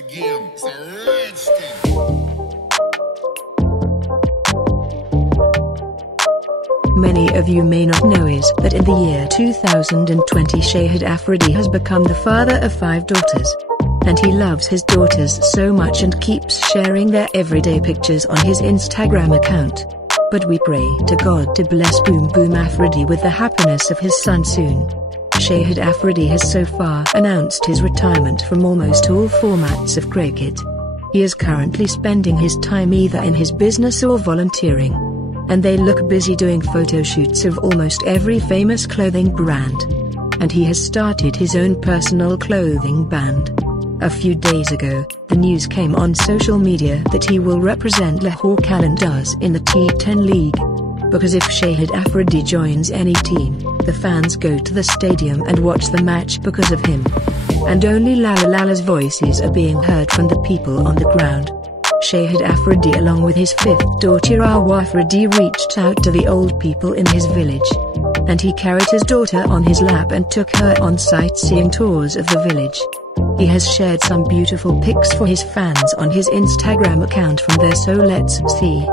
the game. It's a rich thing. Many of you may not know is that in the year 2020 Shahid Afridi has become the father of 5 daughters. And he loves his daughters so much and keeps sharing their everyday pictures on his Instagram account. But we pray to God to bless Boom Boom Afridi with the happiness of his son soon. Shahid Afridi has so far announced his retirement from almost all formats of cricket. He is currently spending his time either in his business or volunteering. And they look busy doing photo shoots of almost every famous clothing brand. And he has started his own personal clothing brand. A few days ago, the news came on social media that he will represent Lahore Qalandars in the T10 League. Because if Shahid Afridi joins any team, the fans go to the stadium and watch the match because of him. And only Lala Lala's voices are being heard from the people on the ground. Shahid Afridi along with his 5th daughter Arwa Afridi reached out to the old people in his village. And he carried his daughter on his lap and took her on sightseeing tours of the village. He has shared some beautiful pics for his fans on his Instagram account from there, so let's see.